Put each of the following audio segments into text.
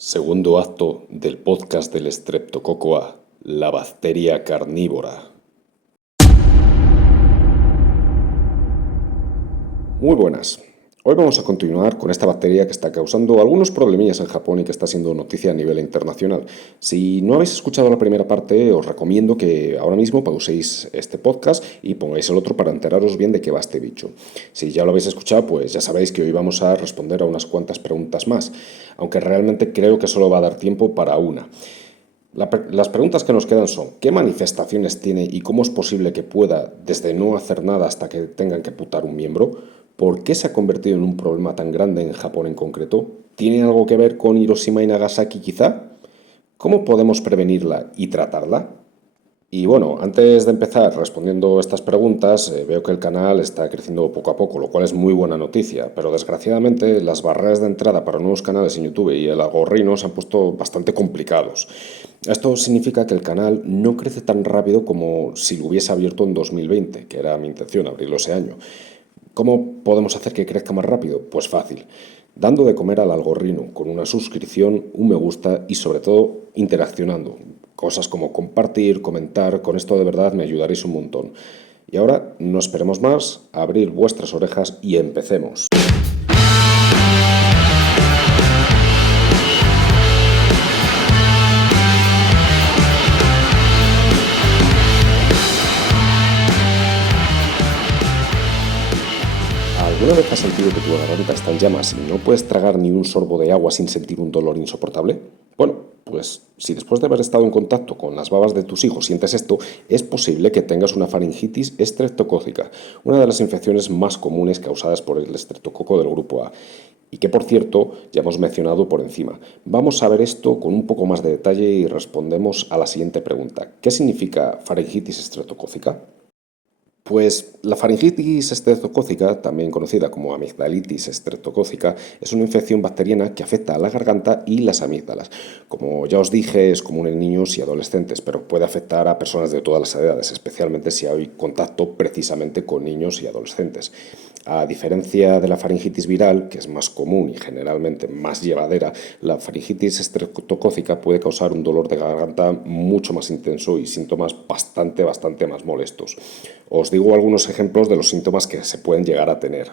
Segundo acto del podcast del Streptococo A, la bacteria carnívora. Muy buenas. Hoy vamos a continuar con esta bacteria que está causando algunos problemillas en Japón y que está siendo noticia a nivel internacional. Si no habéis escuchado la primera parte, os recomiendo que ahora mismo pauséis este podcast y pongáis el otro para enteraros bien de qué va este bicho. Si ya lo habéis escuchado, pues ya sabéis que hoy vamos a responder a unas cuantas preguntas más, aunque realmente creo que solo va a dar tiempo para una. Las preguntas que nos quedan son: ¿qué manifestaciones tiene y cómo es posible que pueda, desde no hacer nada hasta que tengan que amputar un miembro? ¿Por qué se ha convertido en un problema tan grande en Japón en concreto? ¿Tiene algo que ver con Hiroshima y Nagasaki quizá? ¿Cómo podemos prevenirla y tratarla? Y bueno, antes de empezar respondiendo estas preguntas, veo que el canal está creciendo poco a poco, lo cual es muy buena noticia, pero desgraciadamente las barreras de entrada para nuevos canales en YouTube y el algoritmo se han puesto bastante complicados. Esto significa que el canal no crece tan rápido como si lo hubiese abierto en 2020, que era mi intención abrirlo ese año. ¿Cómo podemos hacer que crezca más rápido? Pues fácil, dando de comer al algoritmo con una suscripción, un me gusta y sobre todo interaccionando. Cosas como compartir, comentar, con esto de verdad me ayudaréis un montón. Y ahora no esperemos más, abrir vuestras orejas y empecemos. ¿Alguna vez has sentido que tu garganta está en llamas y no puedes tragar ni un sorbo de agua sin sentir un dolor insoportable? Bueno, pues si después de haber estado en contacto con las babas de tus hijos sientes esto, es posible que tengas una faringitis estreptocócica, una de las infecciones más comunes causadas por el estreptococo del grupo A, y que por cierto ya hemos mencionado por encima. Vamos a ver esto con un poco más de detalle y respondemos a la siguiente pregunta. ¿Qué significa faringitis estreptocócica? Pues la faringitis estreptocócica, también conocida como amigdalitis estreptocócica, es una infección bacteriana que afecta a la garganta y las amígdalas. Como ya os dije, es común en niños y adolescentes, pero puede afectar a personas de todas las edades, especialmente si hay contacto precisamente con niños y adolescentes. A diferencia de la faringitis viral, que es más común y generalmente más llevadera, la faringitis estreptocócica puede causar un dolor de garganta mucho más intenso y síntomas bastante más molestos. Os digo algunos ejemplos de los síntomas que se pueden llegar a tener.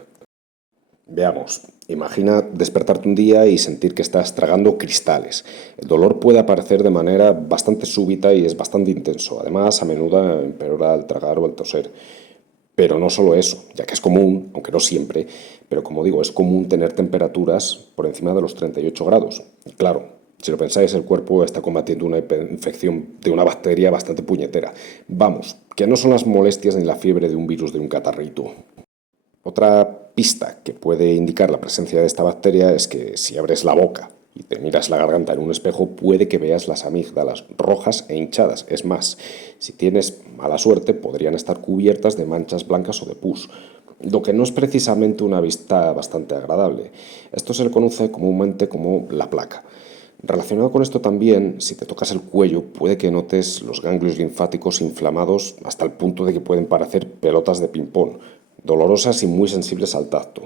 Veamos, imagina despertarte un día y sentir que estás tragando cristales. El dolor puede aparecer de manera bastante súbita y es bastante intenso. Además, a menudo empeora al tragar o al toser. Pero no solo eso, ya que es común, aunque no siempre, pero como digo, es común tener temperaturas por encima de los 38 grados. Y claro, si lo pensáis, el cuerpo está combatiendo una infección de una bacteria bastante puñetera. Vamos, que no son las molestias ni la fiebre de un virus de un catarrito. Otra pista que puede indicar la presencia de esta bacteria es que si abres la boca y te miras la garganta en un espejo, puede que veas las amígdalas rojas e hinchadas. Es más, si tienes mala suerte, podrían estar cubiertas de manchas blancas o de pus, lo que no es precisamente una vista bastante agradable. Esto se le conoce comúnmente como la placa. Relacionado con esto también, si te tocas el cuello, puede que notes los ganglios linfáticos inflamados hasta el punto de que pueden parecer pelotas de ping-pong, dolorosas y muy sensibles al tacto.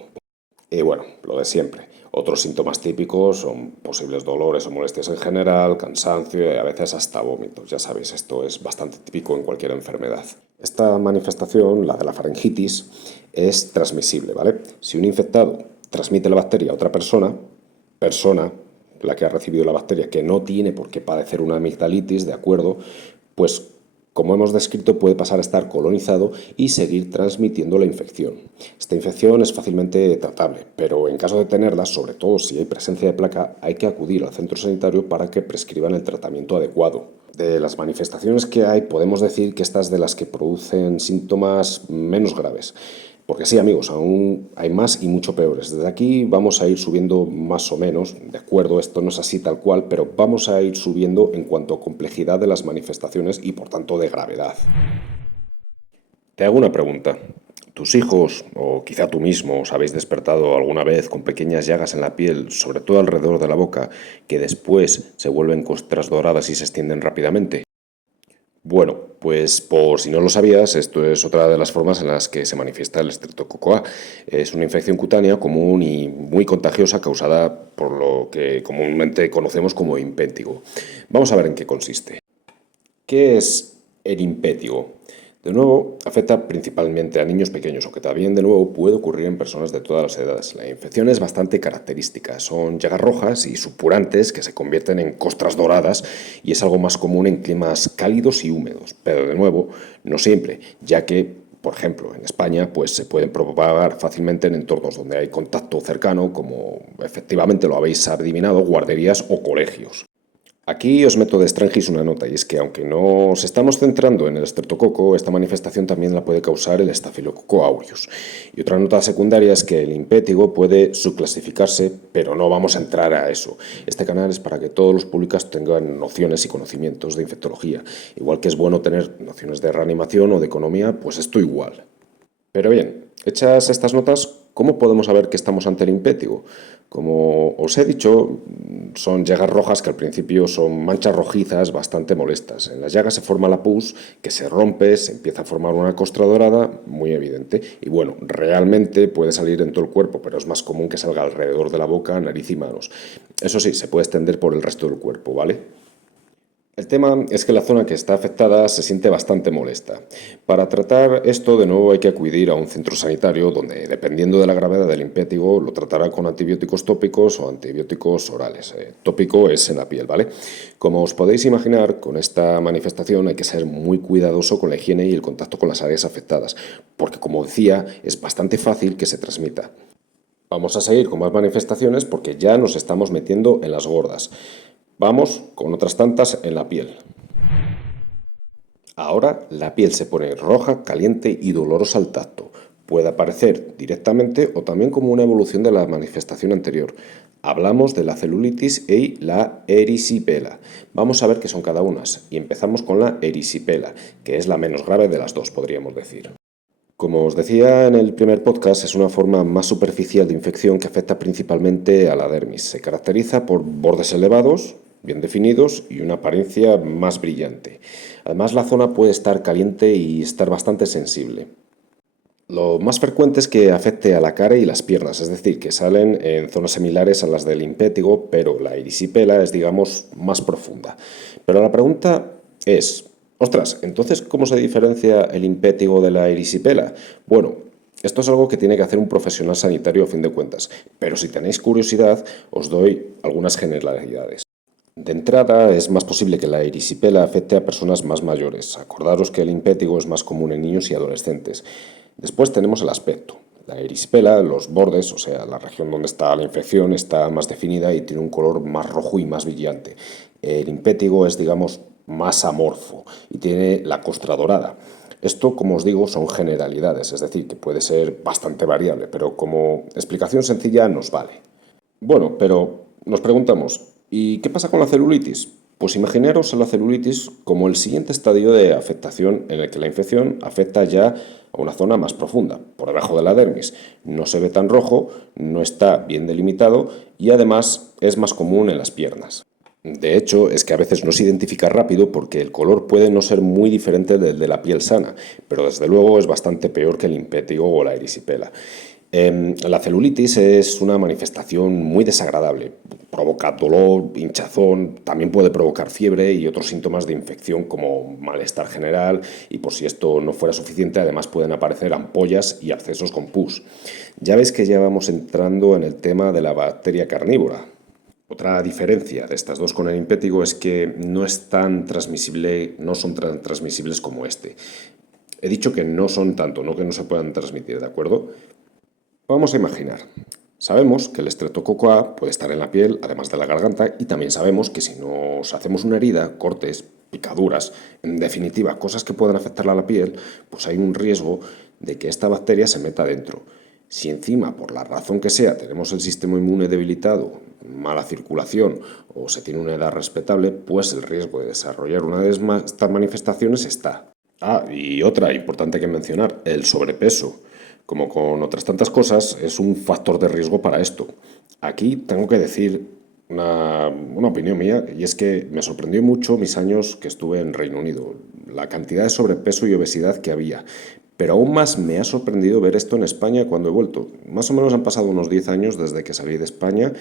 Y bueno, lo de siempre. Otros síntomas típicos son posibles dolores o molestias en general, cansancio y a veces hasta vómitos. Ya sabéis, esto es bastante típico en cualquier enfermedad. Esta manifestación, la de la faringitis, es transmisible, ¿vale? Si un infectado transmite la bacteria a otra persona, la que ha recibido la bacteria, que no tiene por qué padecer una amigdalitis, ¿de acuerdo? Pues como hemos descrito, puede pasar a estar colonizado y seguir transmitiendo la infección. Esta infección es fácilmente tratable, pero en caso de tenerla, sobre todo si hay presencia de placa, hay que acudir al centro sanitario para que prescriban el tratamiento adecuado. De las manifestaciones que hay, podemos decir que estas de las que producen síntomas menos graves. Porque sí, amigos, aún hay más y mucho peores. Desde aquí vamos a ir subiendo más o menos, de acuerdo, esto no es así tal cual, pero vamos a ir subiendo en cuanto a complejidad de las manifestaciones y por tanto de gravedad. Te hago una pregunta. ¿Tus hijos, o quizá tú mismo, os habéis despertado alguna vez con pequeñas llagas en la piel, sobre todo alrededor de la boca, que después se vuelven costras doradas y se extienden rápidamente? Bueno, pues por si no lo sabías, esto es otra de las formas en las que se manifiesta el estreptococo A. Es una infección cutánea común y muy contagiosa causada por lo que comúnmente conocemos como impétigo. Vamos a ver en qué consiste. ¿Qué es el impétigo? De nuevo, afecta principalmente a niños pequeños, aunque también de nuevo puede ocurrir en personas de todas las edades. La infección es bastante característica, son llagas rojas y supurantes que se convierten en costras doradas y es algo más común en climas cálidos y húmedos, pero de nuevo, no siempre, ya que por ejemplo, en España, pues se pueden propagar fácilmente en entornos donde hay contacto cercano, como efectivamente lo habéis adivinado, guarderías o colegios. Aquí os meto de extranjis una nota, y es que aunque no nos estamos centrando en el estreptococo, esta manifestación también la puede causar el estafilococo aureus. Y otra nota secundaria es que el impétigo puede subclasificarse, pero no vamos a entrar a eso. Este canal es para que todos los públicos tengan nociones y conocimientos de infectología. Igual que es bueno tener nociones de reanimación o de economía, pues esto igual. Pero bien, hechas estas notas, ¿cómo podemos saber que estamos ante el impétigo? Como os he dicho, son llagas rojas que al principio son manchas rojizas bastante molestas. En las llagas se forma la pus, que se rompe, se empieza a formar una costra dorada, muy evidente. Y bueno, realmente puede salir en todo el cuerpo, pero es más común que salga alrededor de la boca, nariz y manos. Eso sí, se puede extender por el resto del cuerpo, ¿vale? El tema es que la zona que está afectada se siente bastante molesta. Para tratar esto, de nuevo hay que acudir a un centro sanitario donde, dependiendo de la gravedad del impétigo, lo tratará con antibióticos tópicos o antibióticos orales. Tópico es en la piel, ¿vale? Como os podéis imaginar, con esta manifestación hay que ser muy cuidadoso con la higiene y el contacto con las áreas afectadas, porque como decía, es bastante fácil que se transmita. Vamos a seguir con más manifestaciones porque ya nos estamos metiendo en las gordas. Vamos con otras tantas en la piel. Ahora la piel se pone roja, caliente y dolorosa al tacto. Puede aparecer directamente o también como una evolución de la manifestación anterior. Hablamos de la celulitis y la erisipela. Vamos a ver qué son cada una y empezamos con la erisipela, que es la menos grave de las dos, podríamos decir. Como os decía en el primer podcast, es una forma más superficial de infección que afecta principalmente a la dermis. Se caracteriza por bordes elevados, bien definidos y una apariencia más brillante. Además, la zona puede estar caliente y estar bastante sensible. Lo más frecuente es que afecte a la cara y las piernas, es decir, que salen en zonas similares a las del impétigo, pero la erisipela es, digamos, más profunda. Pero la pregunta es, ostras, entonces, ¿cómo se diferencia el impétigo de la erisipela? Bueno, esto es algo que tiene que hacer un profesional sanitario a fin de cuentas, pero si tenéis curiosidad, os doy algunas generalidades. De entrada, es más posible que la erisipela afecte a personas más mayores. Acordaros que el impétigo es más común en niños y adolescentes. Después tenemos el aspecto. La erisipela, los bordes, o sea, la región donde está la infección, está más definida y tiene un color más rojo y más brillante. El impétigo es, digamos, más amorfo y tiene la costra dorada. Esto, como os digo, son generalidades, es decir, que puede ser bastante variable, pero como explicación sencilla nos vale. Bueno, pero nos preguntamos, ¿y qué pasa con la celulitis? Pues imaginaros a la celulitis como el siguiente estadio de afectación en el que la infección afecta ya a una zona más profunda, por debajo de la dermis. No se ve tan rojo, no está bien delimitado y además es más común en las piernas. De hecho, es que a veces no se identifica rápido porque el color puede no ser muy diferente del de la piel sana, pero desde luego es bastante peor que el impétigo o la erisipela. La celulitis es una manifestación muy desagradable. Provoca dolor, hinchazón, también puede provocar fiebre y otros síntomas de infección como malestar general y por si esto no fuera suficiente, además pueden aparecer ampollas y abscesos con pus. Ya ves que ya vamos entrando en el tema de la bacteria carnívora. Otra diferencia de estas dos con el impétigo es que no es tan transmisible, no son tan transmisibles como este. He dicho que no son tanto, no que no se puedan transmitir, ¿de acuerdo? Vamos a imaginar. Sabemos que el estreptococo A puede estar en la piel, además de la garganta, y también sabemos que si nos hacemos una herida, cortes, picaduras, en definitiva, cosas que puedan afectar a la piel, pues hay un riesgo de que esta bacteria se meta dentro. Si encima, por la razón que sea, tenemos el sistema inmune debilitado, mala circulación o se tiene una edad respetable, pues el riesgo de desarrollar una de estas manifestaciones está. Ah, y otra importante que mencionar, el sobrepeso. Como con otras tantas cosas, es un factor de riesgo para esto. Aquí tengo que decir una opinión mía, y es que me sorprendió mucho mis años que estuve en Reino Unido. la cantidad de sobrepeso y obesidad que había. Pero aún más me ha sorprendido ver esto en España cuando he vuelto. Más o menos han pasado unos 10 años desde que salí de España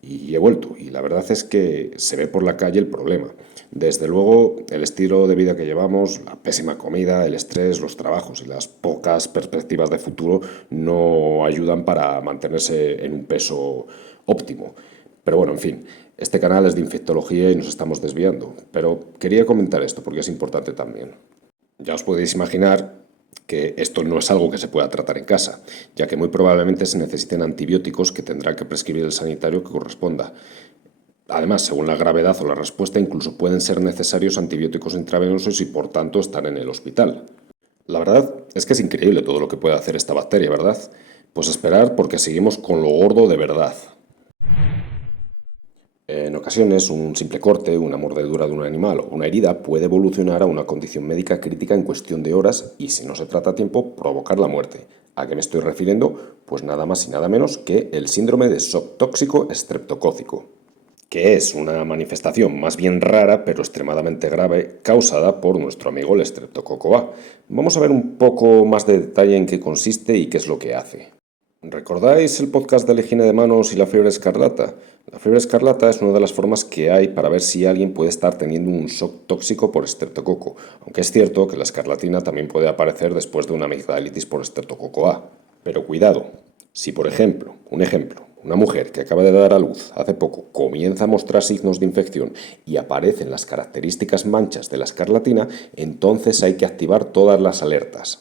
y he vuelto. Y la verdad es que se ve por la calle el problema. Desde luego, el estilo de vida que llevamos, la pésima comida, el estrés, los trabajos y las pocas perspectivas de futuro no ayudan para mantenerse en un peso óptimo. Pero bueno, en fin, este canal es de infectología y nos estamos desviando. Pero quería comentar esto porque es importante también. Ya os podéis imaginar que esto no es algo que se pueda tratar en casa, ya que muy probablemente se necesiten antibióticos que tendrá que prescribir el sanitario que corresponda. Además, según la gravedad o la respuesta, incluso pueden ser necesarios antibióticos intravenosos y por tanto estar en el hospital. La verdad es que es increíble todo lo que puede hacer esta bacteria, ¿verdad? Pues esperar porque seguimos con lo gordo de verdad. En ocasiones, un simple corte, una mordedura de un animal o una herida puede evolucionar a una condición médica crítica en cuestión de horas y, si no se trata a tiempo, provocar la muerte. ¿A qué me estoy refiriendo? Pues nada más y nada menos que el síndrome de shock tóxico estreptocócico, que es una manifestación más bien rara pero extremadamente grave causada por nuestro amigo el Streptococo A. Vamos a ver un poco más de detalle en qué consiste y qué es lo que hace. ¿Recordáis el podcast de la higiene de manos y la fiebre escarlata? La fiebre escarlata es una de las formas que hay para ver si alguien puede estar teniendo un shock tóxico por estreptococo, aunque es cierto que la escarlatina también puede aparecer después de una amigdalitis por estreptococo A. Pero cuidado, si por ejemplo, una mujer que acaba de dar a luz hace poco comienza a mostrar signos de infección y aparecen las características manchas de la escarlatina, entonces hay que activar todas las alertas.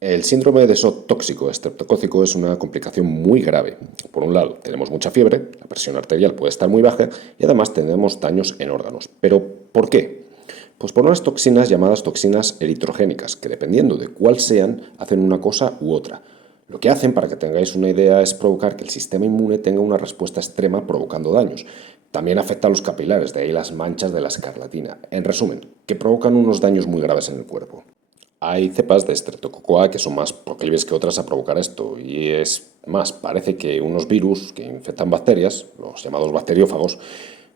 El síndrome de shock tóxico estreptocócico es una complicación muy grave. Por un lado, tenemos mucha fiebre, la presión arterial puede estar muy baja y además tenemos daños en órganos. ¿Pero por qué? Pues por unas toxinas llamadas toxinas eritrogénicas, que dependiendo de cuál sean, hacen una cosa u otra. Lo que hacen, para que tengáis una idea, es provocar que el sistema inmune tenga una respuesta extrema provocando daños. También afecta a los capilares, de ahí las manchas de la escarlatina. En resumen, que provocan unos daños muy graves en el cuerpo. Hay cepas de Streptococcus A que son más proclives que otras a provocar esto, y es más, parece que unos virus que infectan bacterias, los llamados bacteriófagos,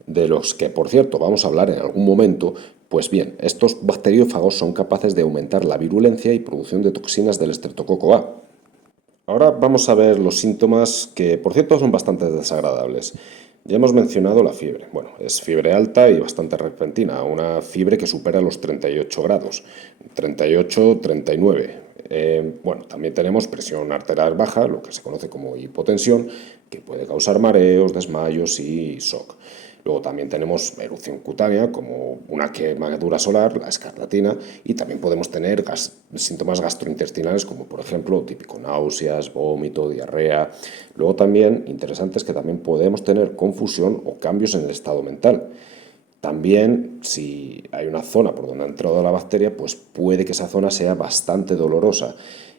de los que, por cierto, vamos a hablar en algún momento, pues bien, estos bacteriófagos son capaces de aumentar la virulencia y producción de toxinas del Streptococcus A. Ahora vamos a ver los síntomas que, por cierto, son bastante desagradables. Ya hemos mencionado la fiebre. Bueno, es fiebre alta y bastante repentina, una fiebre que supera los 38 grados, 38, 39. Bueno, también tenemos presión arterial baja, lo que se conoce como hipotensión, que puede causar mareos, desmayos y shock. Luego también tenemos erupción cutánea, como una quemadura solar, la escarlatina, y también podemos tener síntomas gastrointestinales, como por ejemplo, típico náuseas, vómito, diarrea. Luego también, interesante es que también podemos tener confusión o cambios en el estado mental. También, si hay una zona por donde ha entrado la bacteria, pues puede que esa zona sea bastante dolorosa.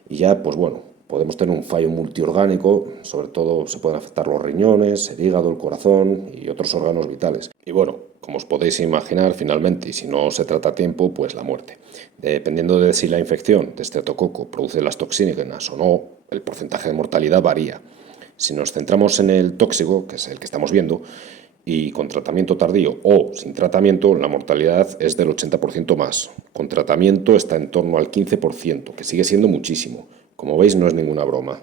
Y ya, pues bueno, podemos tener un fallo multiorgánico, sobre todo se pueden afectar los riñones, el hígado, el corazón y otros órganos vitales. Y bueno, como os podéis imaginar, finalmente, y si no se trata a tiempo, pues la muerte. Dependiendo de si la infección de estreptococo produce las toxinas o no, el porcentaje de mortalidad varía. Si nos centramos en el tóxico, que es el que estamos viendo, y con tratamiento tardío o sin tratamiento, la mortalidad es del 80% más. Con tratamiento está en torno al 15%, que sigue siendo muchísimo. Como veis, no es ninguna broma.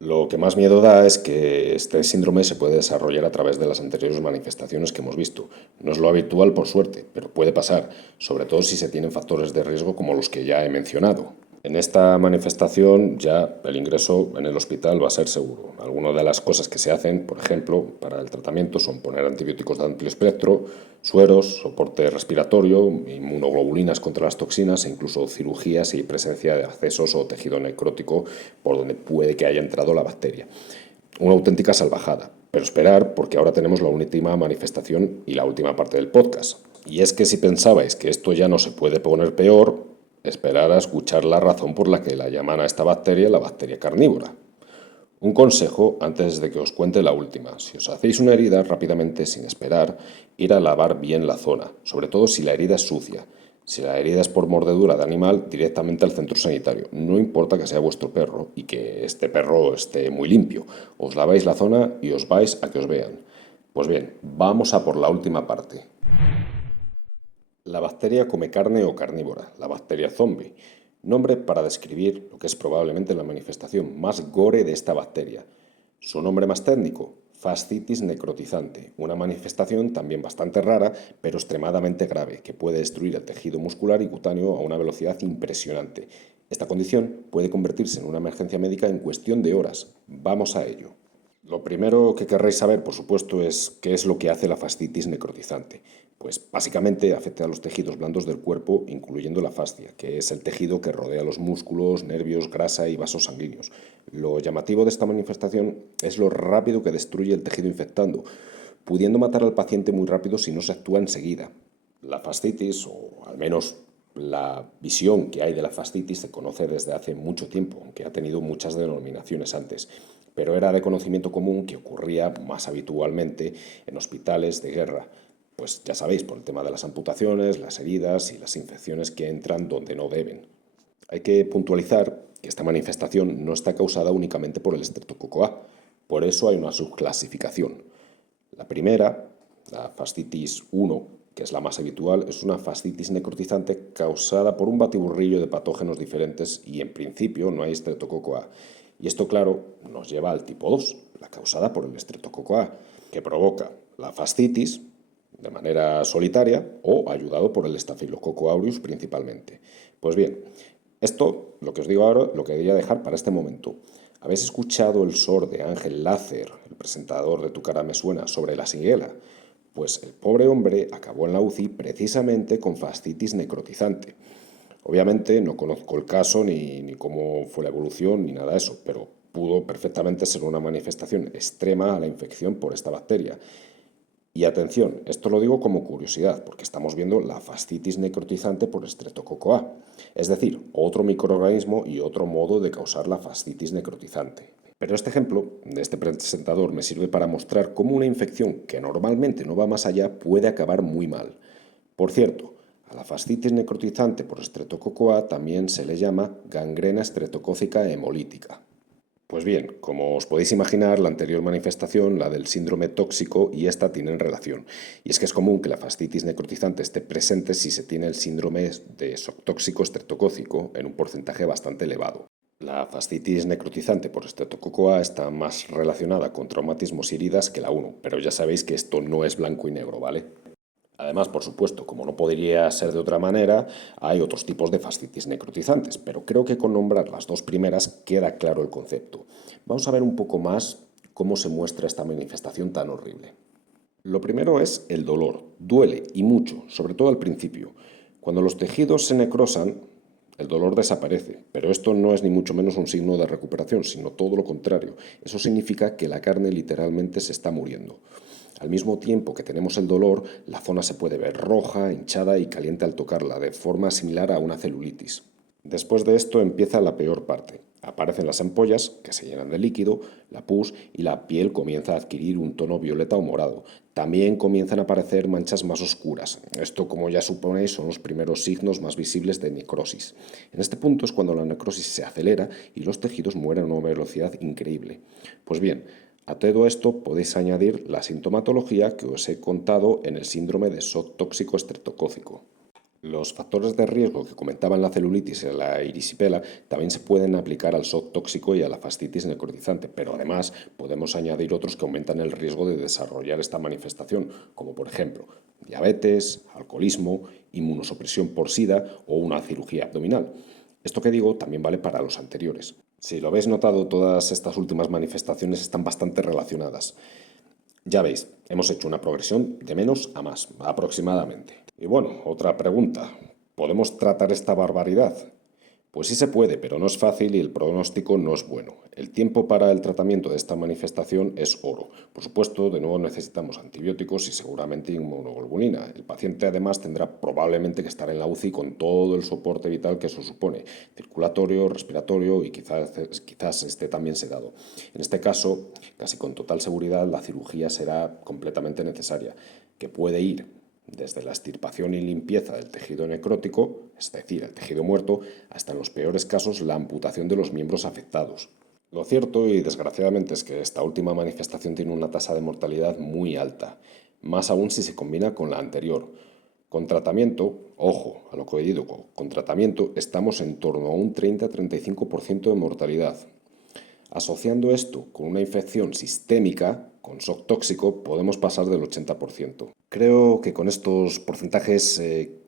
Lo que más miedo da es que este síndrome se puede desarrollar a través de las anteriores manifestaciones que hemos visto. No es lo habitual, por suerte, pero puede pasar, sobre todo si se tienen factores de riesgo como los que ya he mencionado. En esta manifestación ya el ingreso en el hospital va a ser seguro. Algunas de las cosas que se hacen, por ejemplo, para el tratamiento son poner antibióticos de amplio espectro, sueros, soporte respiratorio, inmunoglobulinas contra las toxinas e incluso cirugías y presencia de accesos o tejido necrótico por donde puede que haya entrado la bacteria. Una auténtica salvajada, pero esperar porque ahora tenemos la última manifestación y la última parte del podcast. Y es que si pensabais que esto ya no se puede poner peor, esperar a escuchar la razón por la que la llaman a esta bacteria la bacteria carnívora. Un consejo antes de que os cuente la última. Si os hacéis una herida, rápidamente, sin esperar, ir a lavar bien la zona, sobre todo si la herida es sucia. Si la herida es por mordedura de animal, directamente al centro sanitario. No importa que sea vuestro perro y que este perro esté muy limpio. Os laváis la zona y os vais a que os vean. Pues bien, vamos a por la última parte. La bacteria come carne o carnívora, la bacteria zombie. Nombre para describir lo que es probablemente la manifestación más gore de esta bacteria. Su nombre más técnico, fascitis necrotizante, una manifestación también bastante rara, pero extremadamente grave, que puede destruir el tejido muscular y cutáneo a una velocidad impresionante. Esta condición puede convertirse en una emergencia médica en cuestión de horas. Vamos a ello. Lo primero que querréis saber, por supuesto, es qué es lo que hace la fascitis necrotizante. Pues básicamente afecta a los tejidos blandos del cuerpo, incluyendo la fascia, que es el tejido que rodea los músculos, nervios, grasa y vasos sanguíneos. Lo llamativo de esta manifestación es lo rápido que destruye el tejido infectando, pudiendo matar al paciente muy rápido si no se actúa enseguida. La fascitis, o al menos la visión que hay de la fascitis, se conoce desde hace mucho tiempo, aunque ha tenido muchas denominaciones antes, pero era de conocimiento común que ocurría más habitualmente en hospitales de guerra. Pues ya sabéis, por el tema de las amputaciones, las heridas y las infecciones que entran donde no deben. Hay que puntualizar que esta manifestación no está causada únicamente por el estreptococo A, por eso hay una subclasificación. La primera, la fascitis 1, que es la más habitual, es una fascitis necrotizante causada por un batiburrillo de patógenos diferentes y en principio no hay estreptococo A. Y esto, claro, nos lleva al tipo 2, la causada por el estreptococo A, que provoca la fascitis de manera solitaria o ayudado por el Staphylococcus aureus principalmente. Pues bien, esto, lo que os digo ahora, lo quería dejar para este momento. ¿Habéis escuchado el SOR de Ángel Lácer, el presentador de Tu cara me suena, sobre la Shigella? Pues el pobre hombre acabó en la UCI precisamente con fascitis necrotizante. Obviamente no conozco el caso ni cómo fue la evolución ni nada de eso, pero pudo perfectamente ser una manifestación extrema a la infección por esta bacteria. Y atención, esto lo digo como curiosidad, porque estamos viendo la fascitis necrotizante por estreptococo A, es decir, otro microorganismo y otro modo de causar la fascitis necrotizante. Pero este ejemplo de este presentador me sirve para mostrar cómo una infección que normalmente no va más allá puede acabar muy mal. Por cierto, a la fascitis necrotizante por estreptococo A también se le llama gangrena estreptocócica hemolítica. Pues bien, como os podéis imaginar, la anterior manifestación, la del síndrome tóxico, y esta tienen relación. Y es que es común que la fascitis necrotizante esté presente si se tiene el síndrome de shock tóxico estreptocócico en un porcentaje bastante elevado. La fascitis necrotizante por estreptococo A está más relacionada con traumatismos y heridas que la 1, pero ya sabéis que esto no es blanco y negro, ¿vale? Además, por supuesto, como no podría ser de otra manera, hay otros tipos de fascitis necrotizantes, pero creo que con nombrar las dos primeras queda claro el concepto. Vamos a ver un poco más cómo se muestra esta manifestación tan horrible. Lo primero es el dolor. Duele y mucho, sobre todo al principio. Cuando los tejidos se necrosan, el dolor desaparece, pero esto no es ni mucho menos un signo de recuperación, sino todo lo contrario. Eso significa que la carne literalmente se está muriendo. Al mismo tiempo que tenemos el dolor, la zona se puede ver roja, hinchada y caliente al tocarla, de forma similar a una celulitis. Después de esto empieza la peor parte. Aparecen las ampollas, que se llenan de líquido, la pus y la piel comienza a adquirir un tono violeta o morado. También comienzan a aparecer manchas más oscuras. Esto, como ya suponéis, son los primeros signos más visibles de necrosis. En este punto es cuando la necrosis se acelera y los tejidos mueren a una velocidad increíble. Pues bien, a todo esto podéis añadir la sintomatología que os he contado en el síndrome de shock tóxico estreptocócico. Los factores de riesgo que comentaban la celulitis y la erisipela también se pueden aplicar al shock tóxico y a la fascitis necrotizante, pero además podemos añadir otros que aumentan el riesgo de desarrollar esta manifestación, como por ejemplo diabetes, alcoholismo, inmunosupresión por SIDA o una cirugía abdominal. Esto que digo también vale para los anteriores. Si lo habéis notado, todas estas últimas manifestaciones están bastante relacionadas. Ya veis, hemos hecho una progresión de menos a más, aproximadamente. Y bueno, otra pregunta. ¿Podemos tratar esta barbaridad? Pues sí se puede, pero no es fácil y el pronóstico no es bueno. El tiempo para el tratamiento de esta manifestación es oro. Por supuesto, de nuevo necesitamos antibióticos y seguramente inmunoglobulina. El paciente además tendrá probablemente que estar en la UCI con todo el soporte vital que eso supone, circulatorio, respiratorio y quizás esté también sedado. En este caso, casi con total seguridad, la cirugía será completamente necesaria, que puede ir desde la extirpación y limpieza del tejido necrótico, es decir, el tejido muerto, hasta en los peores casos la amputación de los miembros afectados. Lo cierto y desgraciadamente es que esta última manifestación tiene una tasa de mortalidad muy alta, más aún si se combina con la anterior. Con tratamiento, ojo a lo que he dicho, con tratamiento estamos en torno a un 30-35% de mortalidad. Asociando esto con una infección sistémica, con shock tóxico, podemos pasar del 80%. Creo que con estos porcentajes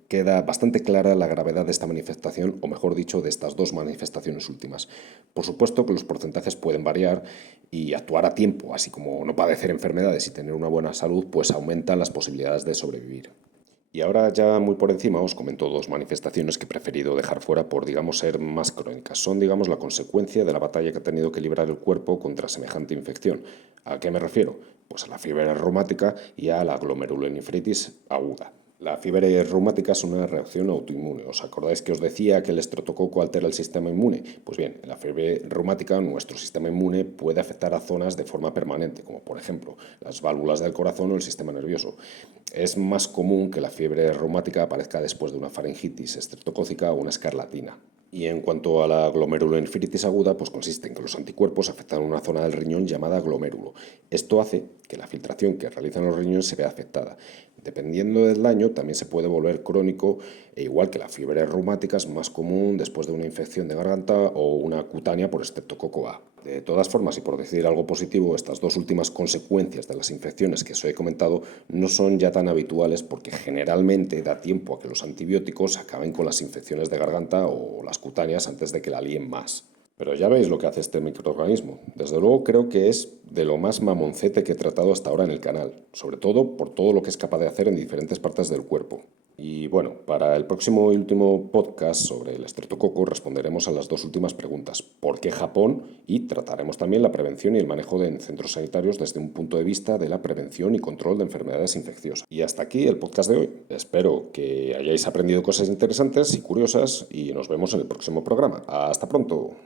queda bastante clara la gravedad de esta manifestación, o mejor dicho, de estas dos manifestaciones últimas. Por supuesto que los porcentajes pueden variar y actuar a tiempo, así como no padecer enfermedades y tener una buena salud, pues aumentan las posibilidades de sobrevivir. Y ahora ya muy por encima os comento dos manifestaciones que he preferido dejar fuera por, digamos, ser más crónicas. Son, digamos, la consecuencia de la batalla que ha tenido que librar el cuerpo contra semejante infección. ¿A qué me refiero? Pues a la fiebre reumática y a la glomerulonefritis aguda. La fiebre reumática es una reacción autoinmune. ¿Os acordáis que os decía que el estreptococo altera el sistema inmune? Pues bien, en la fiebre reumática nuestro sistema inmune puede afectar a zonas de forma permanente, como por ejemplo las válvulas del corazón o el sistema nervioso. Es más común que la fiebre reumática aparezca después de una faringitis estreptocócica o una escarlatina. Y en cuanto a la glomerulonefritis aguda, pues consiste en que los anticuerpos afectan una zona del riñón llamada glomérulo. Esto hace que la filtración que realizan los riñones se vea afectada. Dependiendo del daño, también se puede volver crónico, e igual que la fiebre reumática es más común después de una infección de garganta o una cutánea por estreptococo A. De todas formas, y por decir algo positivo, estas dos últimas consecuencias de las infecciones que os he comentado no son ya tan habituales porque generalmente da tiempo a que los antibióticos acaben con las infecciones de garganta o las cutáneas antes de que la líen más. Pero ya veis lo que hace este microorganismo. Desde luego creo que es de lo más mamoncete que he tratado hasta ahora en el canal, sobre todo por todo lo que es capaz de hacer en diferentes partes del cuerpo. Y bueno, para el próximo y último podcast sobre el estreptococo responderemos a las dos últimas preguntas. ¿Por qué Japón? Y trataremos también la prevención y el manejo en centros sanitarios desde un punto de vista de la prevención y control de enfermedades infecciosas. Y hasta aquí el podcast de hoy. Espero que hayáis aprendido cosas interesantes y curiosas y nos vemos en el próximo programa. Hasta pronto.